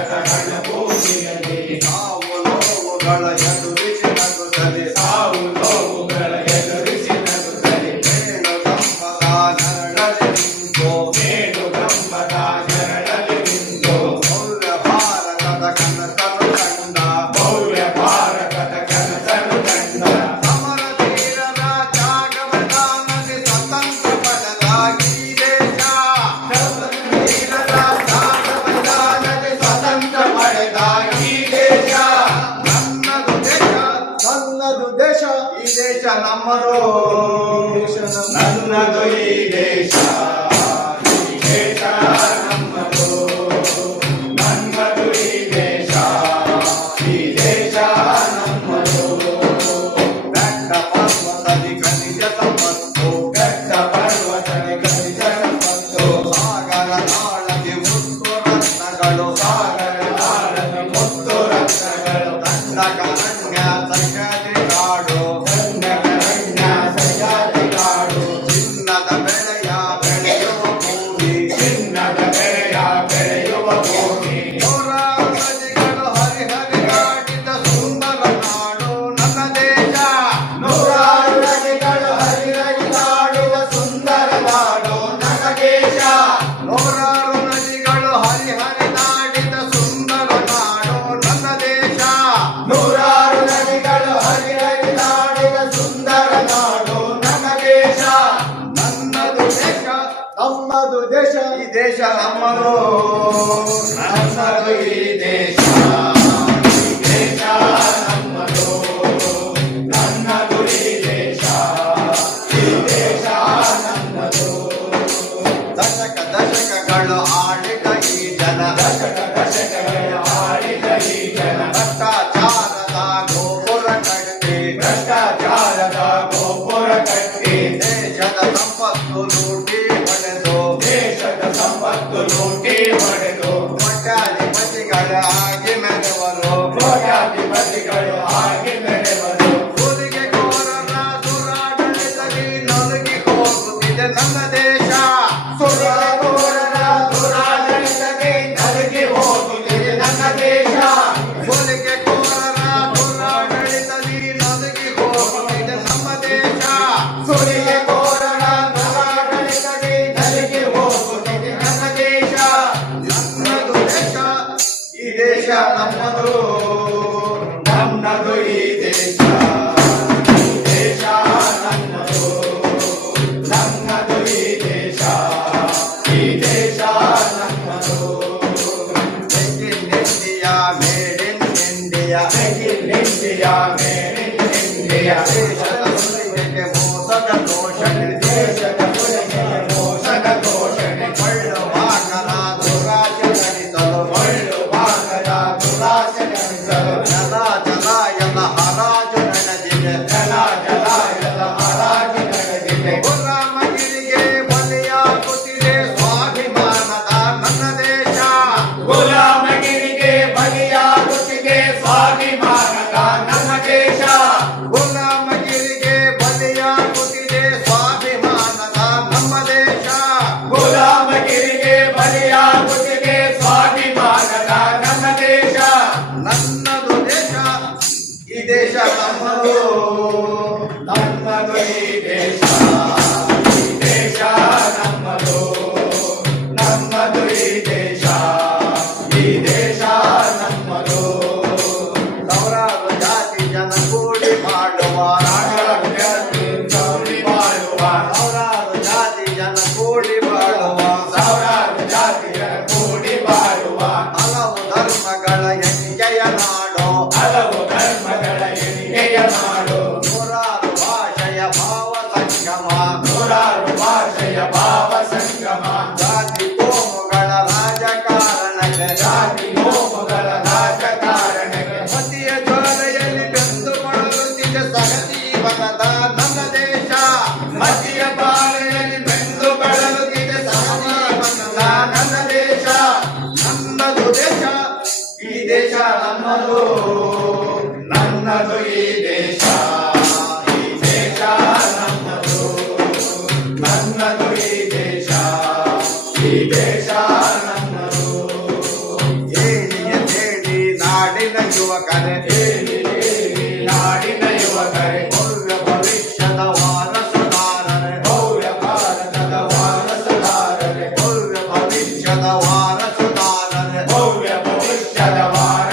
ಶತಗಳ ಭೂಮಿಯಲ್ಲಿ ಸಾವು ನೋವುಗಳ ಎದುರಿಸಿ ನಗುತ್ತದೆ ಸಾವು ನೋವುಗಳ ಎದುರಿಸಿ ನಗುತ್ತದೆ ಮೇಲು ಗಂಬದ ನೆರಳಲ್ಲಿ ನಿಂತು ಮೇಲು ಗಂಬದ ನೆರಳಲ್ಲಿ ನಿಂತು ಭವ್ಯ ಭಾರತದ ಕನಸನ್ನು ಕಂಡ ಭವ್ಯ ಭಾರತದ ಕನಸನ್ನು ಕಂಡ ಸಮರ ತೀರದ ತ್ಯಾಗ ಬಲಿದಾನದಿ ಸ್ವತಂತ್ರ ಪಡೆದ ಈ ದೇಶ ತೀರದ ತ್ಯಾಗ ಬಲಿದಾನದಿ ಸ್ವತಂತ್ರ ಪಡೆದ ಈ ದೇಶ ನನ್ನದು ದೇಶ ನನ್ನದು ದೇಶ ಈ ದೇಶ ನಮ್ಮದು ನನ್ನದು ಈ ದೇಶ ಈ ದೇಶ ನಮ್ಮದು ನನ್ನದು ಈ ದೇಶ ಈ ದೇಶ ನಮ್ಮದು ಬೆಟ್ಟ ಪರ್ವತದಿ ಖನಿಜ ಸಂಪತ್ತು ಬೆಟ್ಟ ಪರ್ವತದ ಖನಿಜ ಸಂಪತ್ತು ಸಾಗರ ನಾಳಗೆ ಮುತ್ತು ರತ್ನಗಳು ಸಾಗರ ನಾಡದ ಮುತ್ತು ರತ್ನಗಳು ದಂಡಕಾರಣ್ಯ ಸಹ್ಯಾದ್ರಿ ಕಾಡು ದಂಡಕಾರಣ್ಯ ಸಹ್ಯಾದ್ರಿ ಕಾಡು ಚಿನ್ನದ ಬೆಳೆಯ ಬೆಳೆಯುವ ಭೂಮಿ ಚಿನ್ನದ ಬೆಳೆಯ ಬೆಳೆಯುವ ಭೂಮಿ ನೂರಾರು ನದಿಗಳು ಹರಿಹರಿದಾಡಿದ ಸುಂದರ ನಾಡು ನನ್ನ ದೇಶ ನೂರಾರು ನದಿಗಳು ಹರಿಹರಿದಾಡುವ ಸುಂದರ ನಾಡು ನನ್ನ ದೇಶ ನೂರಾರು ನದಿಗಳು ಹರಿಹರಿದಾಡಿದ ಸುಂದರ ನಾಡು ನನ್ನ ದೇಶ ನೂರಾರು ನದಿಗಳು ಹರಿಹರಿದಾಡಿದ ಸುಂದರ ನಾಡು ನನ್ನ ದೇಶ ನನ್ನದು ದೇಶ ನಮ್ಮದು ದೇಶ ಈ ದೇಶ ನಮ್ಮದು ನನ್ನದು ಈ ದೇಶ ಈ ದೇಶ ನಮ್ಮದು ನನ್ನದು ಈ ದೇಶ ಈ ದೇಶ ನಮ್ಮದು ದಶಕಗಳು ಆಡಿದ ಈ ಜನ ದಶಕಗಳ ಆಡಿದ ಈ ಜನ ಭ್ರಷ್ಟಾಚಾರದ ಗೋಪುರ ಕಟ್ಟಿ ಭ್ರಷ್ಟಾಚಾರದ ಗೋಪುರ ಕಟ್ಟಿ ದೇಶದ ಸಂಪತ್ತು ಲೂಟಿ ಹೊಡೆದು ದೇಶದ ಸಂಪತ್ತು ಲೂಟಿ ಹೊಡೆದು ಕೋಟ್ಯಾಧಿಪತಿಗಳಾಗಿ ಮೆರೆವರು ಕೋಟ್ಯಾಧಿಪತಿಗಳು ಆಗಿ ಮೆರೆವರು ಕೂಲಿಗೆ ಕೋರರ ದುರಾಡಳಿತದಲ್ಲಿ ನಲುಗಿ ಹೋಗುತ್ತಿದೆ ನನ್ನ ದೇಶ ಸುರಾಗೋರರ ದುರಾಡಳಿತಕ್ಕೆ ನಲುಗಿ ಹೋಗುತ್ತಿದೆ ನನ್ನ ದೇಶ ಕೂಲಿಗೆ ಕೋರರ ದುರಾಡಳಿತದಲ್ಲಿ ನಲುಗಿ ಹೋಗುತ್ತಿದೆ ನಮ್ಮ ದೇಶ ಸುರಿಗೆ ಕೋರರ ದುರಾಡಳಿತಕ್ಕೆ ನಲುಗಿ ಹೋಗುತ್ತಿದೆ ನನ್ನ ದೇಶ ನನ್ನದು ದೇಶ ಈ ದೇಶ ನಮ್ಮದು ನನ್ನದು ಈ ದೇಶ ಈ ದೇಶ ನನ್ನದು ನನ್ನದು ಈ ದೇಶ ಈ ದೇಶ ನನ್ನದು India made in India Make in India, made in India. ದೇಶದ ಸುಲಿಗೆಗೆ ಮೋಸದ ಘೋಷಣೆ ದೇಶದ ಕೊನೆಗೆ ಮೋಸದ ಘೋಷಣೆ ಒಳ್ಳು ಭಾಗದ ದುರಾಶೆ ನಡೆಸಲು ಒಳ್ಳು ಭಾಗದ ದುರಾಶೆ ನಡೆಸಲು ಜಲ ಜಲಾಯನ ಹರಾಜು ನಡೆದಿದೆ ಜಲ ಜಲಾಯದ ಹರಾಜು ನಡೆದಿದೆ ಗುಲಾಮಗಿರಿಗೆ ಬಲಿಯಾಗುತ್ತಿದೆ ಸ್ವಾಭಿಮಾನದ ನನ್ನ ದೇಶ ಗುಲಾಮಗಿರಿಗೆ ಬಲಿಯಾಗುತ್ತಿದೆ ಸ್ವಾಭಿಮಾನದ ನನ್ನ ದೇಶ ಗುಲಾಮಗಿರಿಗೆ ಬಲಿಯಾಗುತ್ತಿದೆ ಸ್ವಾಭಿಮಾನದ ನಮ್ಮ ದೇಶ ಗುಲಾಮಗಿರಿಗೆ ಬಲಿಯಾಗುತ್ತಿದೆ ಸ್ವಾಭಿಮಾನದ ನನ್ನ ದೇಶ ನನ್ನದು ದೇಶ ಈ ದೇಶ ನಮ್ಮದು ನನ್ನದು ಈ ದೇಶ ಈ ದೇಶ ನಮ್ಮದು ನಮ್ಮದು ಈ ದೇಶ ಈ ದೇಶ ನಮ್ಮದು ಸಾವಿರಾರು ಜಾತಿ ಜನ ಕೂಡಿ ಮಾಡುವ ಸಾವಿರಾರು ಜಾತಿ ಜನ ಕೂಡಿ ಬಾಳುವ ಸಾವಿರಾರು ಜಾತಿಯ ಕೂಡಿ ಬಾಳುವ ಹಲವು ಧರ್ಮಗಳ ಎಣಿಕೆಯ ನಾಡು ಹಲವು ಧರ್ಮಗಳ ಎಣಿಕೆಯ ನಾಡು ನೂರಾರು ಭಾಷೆಯ ಭಾವ ಸಂಗಮ ನೂರಾರು ಭಾಷೆಯ ಭಾವ ಸಂಗಮ ಜಾತಿ ಕೋಮುಗಳ ರಾಜಕಾರಣಕ್ಕೆ ಜಾತಿ ನೋವುಗಳ ರಾಜಕಾರಣಕ್ಕೆ ಮತಿಯ ಜ್ವಾಲೆಯಲ್ಲಿ ಬೆಂದು ಬಳಲುತ್ತಿದೆ ಸಹಜೀವನದ ನನ್ನ ದೇಶ ಮತಿಯ ಬಾಳೆಯಲ್ಲಿ ಬೆಂದು ಬಳಲುತ್ತಿದೆ ಸಹಜೀವನದ ನನ್ನ ದೇಶ ನನ್ನದು ದೇಶ ಈ ದೇಶ ನಮ್ಮದು ನನ್ನದು ಈ ದೇಶ ಈ ದೇಶ ನಮ್ಮದು ನನ್ನದು ಈ ದೇಶ ಈ ದೇಶ ನಮ್ಮದು ಏನಿ ಯುವಕರೇ ನಾಡಿನ ಯುವಕರೇ ಭವ್ಯ ಭವಿಷ್ಯದ ವಾರಸುದಾರರೇ ಭವ್ಯ ಭಾರತದ ವಾರಸುದಾರರೇ ಭವ್ಯ ಭವಿಷ್ಯದ ವಾರಸುದಾರರೇ ಭವ್ಯ ಭವಿಷ್ಯದ ವಾರ